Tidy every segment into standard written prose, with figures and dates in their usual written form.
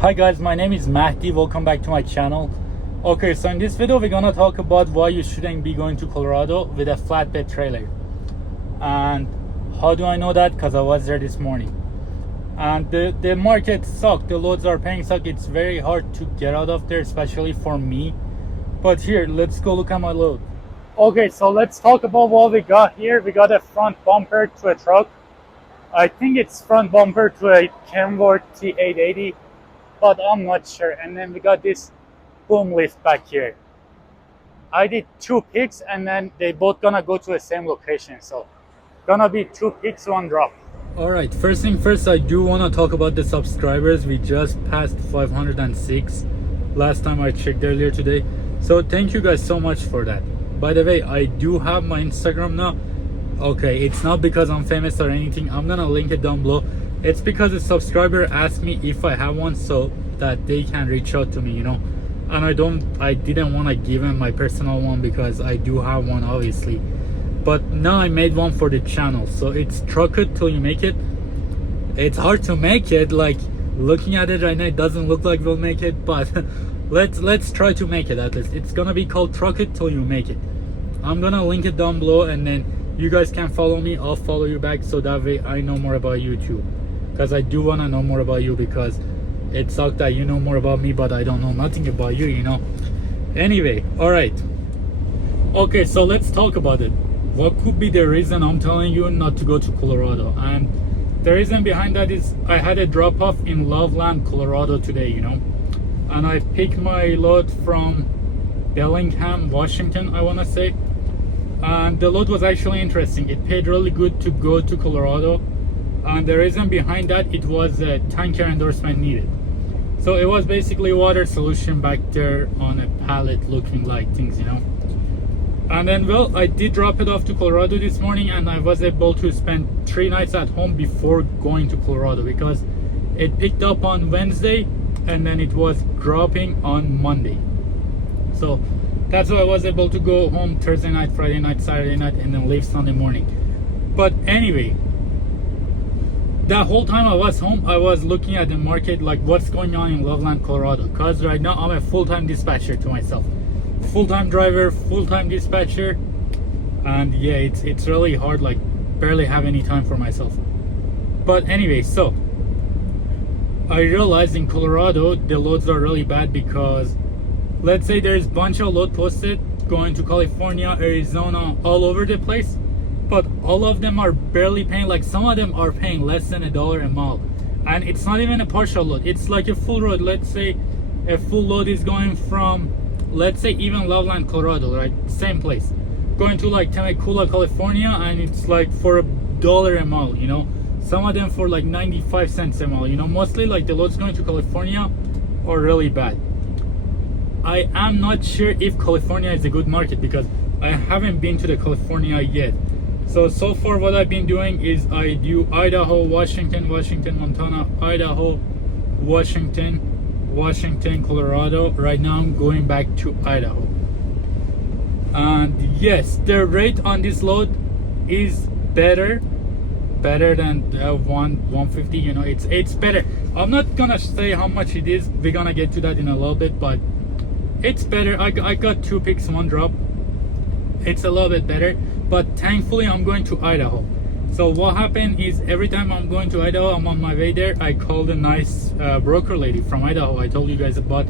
Hi guys, my name is Mahdi. Welcome back to my channel. Okay, so in this video we're gonna talk about why you shouldn't be going to Colorado with a flatbed trailer. And how do I know that? Because I was there this morning. And the market sucked. The loads are paying suck. It's very hard to get out of there, especially for me. But here, let's go look at my load. Okay, so let's talk about what we got here. We got a front bumper to a truck. I think it's front bumper to a Kenworth T880, but I'm not sure. And then we got this boom lift back here. I did 2 picks and then they both gonna go to the same location, so gonna be 2 picks, 1 drop. All right, first thing first, I do want to talk about the subscribers. We just passed 506 last time I checked earlier today, so thank you guys so much for that. By the way, I do have my Instagram now. Okay, it's not because I'm famous or anything. I'm gonna link it down below. It's because a subscriber asked me if I have one so that they can reach out to me, you know. And I didn't want to give him my personal one because I do have one, obviously. But now I made one for the channel. So it's Truck It Till You Make It. It's hard to make it. Like, looking at it right now, it doesn't look like we'll make it, but let's try to make it at least. It's gonna be called Truck It Till You Make It. I'm gonna link it down below, and then you guys can follow me. I'll follow you back, so that way I know more about you too. Because I do want to know more about you, because it sucks that you know more about me but I don't know nothing about you, you know. Anyway, all right, okay, so let's talk about it. What could be the reason I'm telling you not to go to Colorado? And the reason behind that is I had a drop off in Loveland, Colorado today, you know, and I picked my load from Bellingham, Washington, I want to say. And the load was actually interesting. It paid really good to go to Colorado, and the reason behind that, it was a tanker endorsement needed. So it was basically water solution back there on a pallet looking like things, you know. And then, well, I did drop it off to Colorado this morning, and I was able to spend 3 nights at home before going to Colorado, because it picked up on Wednesday and then it was dropping on Monday. So that's why I was able to go home Thursday night, Friday night, Saturday night, and then leave Sunday morning. But anyway, that whole time I was home, I was looking at the market, like what's going on in Loveland, Colorado. Because right now I'm a full-time dispatcher to myself. Full-time driver, full-time dispatcher. And yeah, it's really hard, like barely have any time for myself. But anyway, so I realized in Colorado, the loads are really bad because let's say there's a bunch of load posted going to California, Arizona, all over the place, but all of them are barely paying. Like, some of them are paying less than $1 a mile, and it's not even a partial load. It's like a full load. Let's say a full load is going from, let's say, even Loveland, Colorado, right, same place, going to like Temecula, California, and it's like for $1 a mile, you know. Some of them for like 95 cents a mile, you know. Mostly like the loads going to California are really bad. I am not sure if California is a good market because I haven't been to the California yet. So far what I've been doing is I do Idaho, Washington, Montana, Idaho, Washington, Colorado. Right now I'm going back to Idaho. And yes, the rate on this load is better than 150, you know. It's better. I'm not gonna say how much it is. We're gonna get to that in a little bit, but it's better. I got 2 picks, 1 drop. It's a little bit better, but thankfully I'm going to Idaho. So what happened is, every time I'm going to Idaho, I'm on my way there, I called a nice broker lady from Idaho I told you guys about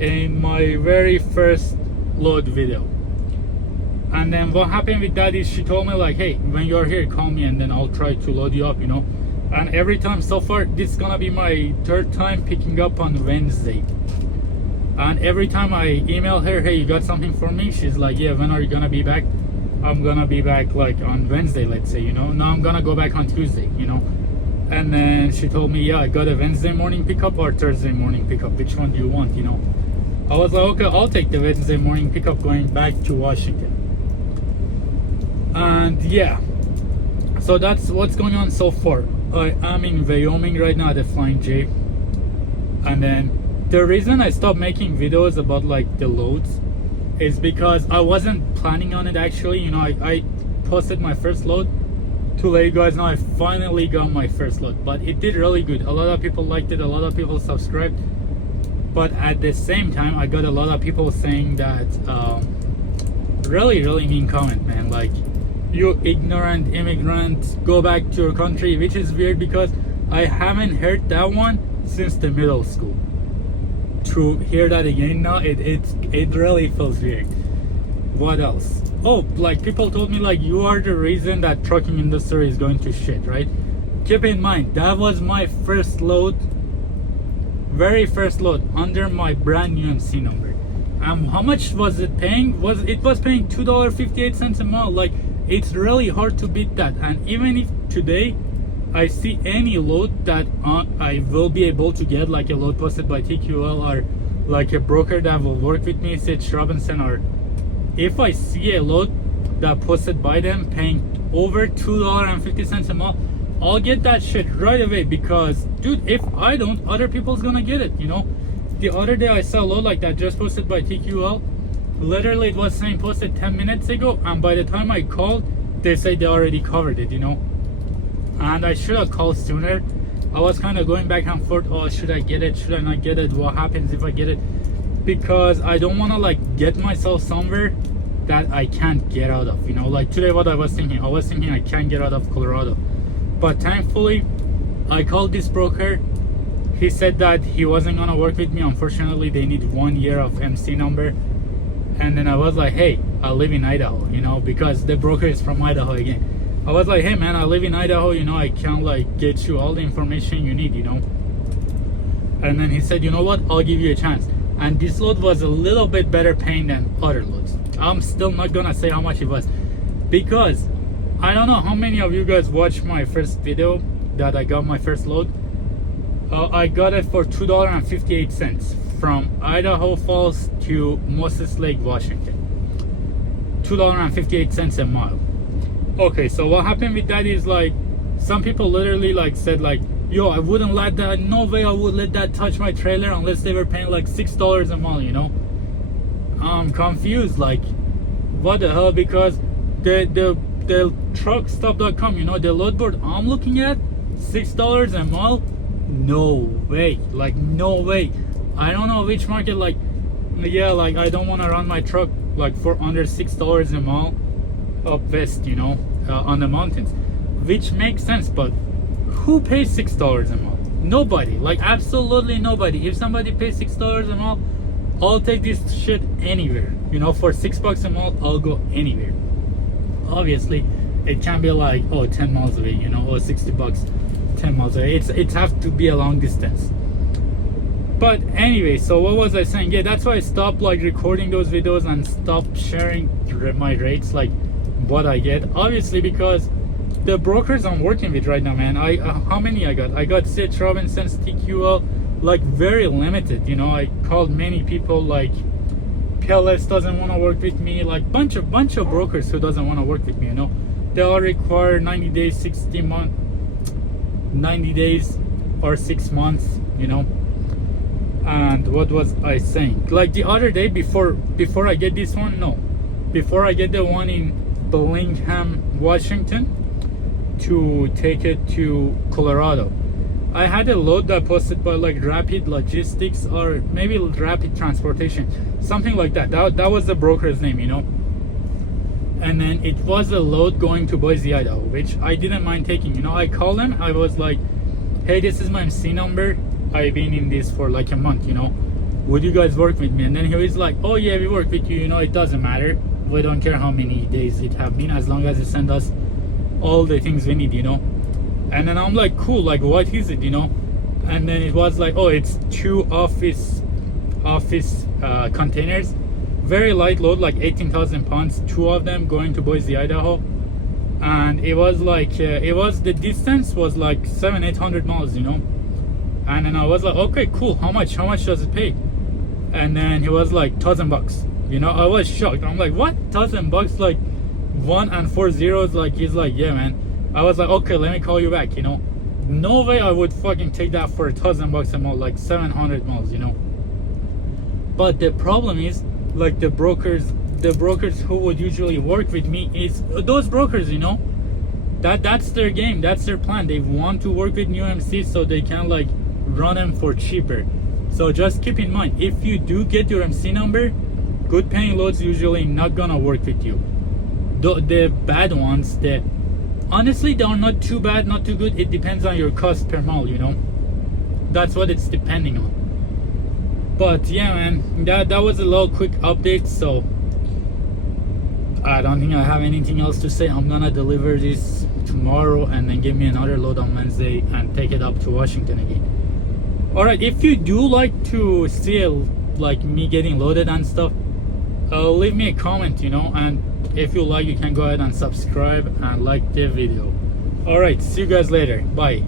in my very first load video. And then what happened with that is, she told me like, hey, when you're here, call me and then I'll try to load you up, you know. And every time so far, this is gonna be my 3rd time picking up on Wednesday. And every time I email her, hey, you got something for me? She's like, yeah, when are you gonna be back? I'm gonna be back like on Wednesday, let's say, you know. Now I'm gonna go back on Tuesday, you know. And then she told me, yeah, I got a Wednesday morning pickup or Thursday morning pickup. Which one do you want, you know? I was like, okay, I'll take the Wednesday morning pickup going back to Washington. And yeah, so that's what's going on so far. I am in Wyoming right now at the Flying J. And then the reason I stopped making videos about like the loads is because I wasn't planning on it actually, you know. I posted my first load to let you guys know I finally got my first load, but it did really good. A lot of people liked it, a lot of people subscribed, but at the same time I got a lot of people saying that really mean comment, man, like, you ignorant immigrant, go back to your country, which is weird because I haven't heard that one since the middle school. To hear that again now, it really feels weird. What else? Oh, like, people told me like, you are the reason that trucking industry is going to shit, right? Keep in mind, that was my first load, very first load under my brand new MC number. How much was it paying? It was paying $2.58 a mile. Like, it's really hard to beat that. And even if today I see any load that I will be able to get, like a load posted by TQL or like a broker that will work with me, Sitch Robinson, or if I see a load that posted by them paying over $2.50 a mile, I'll get that shit right away, because dude, if I don't, other people's gonna get it, you know. The other day I saw a load like that just posted by TQL. Literally it was saying posted 10 minutes ago, and by the time I called they say they already covered it, you know. And I should have called sooner. I was kind of going back and forth, oh, should I get it, should I not get it, what happens if I get it, because I don't want to like get myself somewhere that I can't get out of, you know. Like today what I was thinking I can't get out of Colorado, but thankfully I called this broker. He said that he wasn't gonna work with me. Unfortunately they need 1 year of MC number. And then I was like, hey, I live in Idaho, you know, because the broker is from Idaho again. I was like, hey man, I live in Idaho, you know, I can like get you all the information you need, you know. And then he said, you know what, I'll give you a chance. And this load was a little bit better paying than other loads. I'm still not gonna say how much it was, because I don't know how many of you guys watched my first video that I got my first load. I got it for $2.58 from Idaho Falls to Moses Lake, Washington. $2.58 a mile. Okay, so what happened with that is, like, some people literally like said like, yo, I wouldn't let that, no way I would let that touch my trailer unless they were paying like $6 a mile, you know. I'm confused, like, what the hell, because the truckstop.com, you know, the load board I'm looking at, $6 a mile. No way, like, no way. I don't know which market, like, yeah, like, I don't want to run my truck like for under $6 a mile up west, you know, on the mountains, which makes sense. But who pays $6 a mile? Nobody, like, absolutely nobody. If somebody pays $6 a mile, I'll take this shit anywhere, you know. For $6 a mile, I'll go anywhere. Obviously it can't be like, oh, 10 miles away, you know, or $60 10 miles away. It have to be a long distance. But anyway, so what was I saying? Yeah, that's why I stopped like recording those videos and stopped sharing my rates, like what I get. Obviously, because the brokers I'm working with right now, man, how many I got Sitch Robinson's, TQL, like very limited, you know. I called many people, like PLS doesn't want to work with me, like bunch of brokers who doesn't want to work with me, you know. They all require 90 days, 60 months, 90 days or 6 months, you know. And what was I saying? Like the other day, before I get this one, no, before I get the one in Bellingham, Washington, to take it to Colorado, I had a load that posted by like Rapid Logistics or maybe Rapid Transportation, something like that. That was the broker's name, you know. And then it was a load going to Boise, Idaho, which I didn't mind taking, you know. I called them, I was like, hey, this is my MC number, I've been in this for like a month, you know, would you guys work with me? And then he was like, oh yeah, we work with you, you know, it doesn't matter, we don't care how many days it have been, as long as you send us all the things we need, you know. And then I'm like, cool, like what is it, you know? And then it was like, oh, it's 2 office containers, very light load, like 18,000 pounds, 2 of them going to Boise, Idaho. And it was like the distance was like 700-800 miles, you know. And then I was like, okay, cool, how much does it pay? And then he was like, $1,000, you know. I was shocked. I'm like, what, $1,000? Like 1 and 4 zeros? Like, he's like, yeah man. I was like, okay, let me call you back, you know. No way I would fucking take that for $1,000 a mile, like 700 miles, you know. But the problem is, like, the brokers who would usually work with me is those brokers, you know, that's their game, that's their plan. They want to work with new MCs so they can like run them for cheaper. So just keep in mind, if you do get your MC number, good paying loads usually not gonna work with you. The bad ones, honestly they are not too bad, not too good. It depends on your cost per mile, you know. That's what it's depending on. But yeah, man, that was a little quick update. So I don't think I have anything else to say. I'm gonna deliver this tomorrow and then give me another load on Wednesday and take it up to Washington again. All right, if you do like to see like me getting loaded and stuff, leave me a comment, you know, and if you like, you can go ahead and subscribe and like the video. All right, see you guys later. Bye.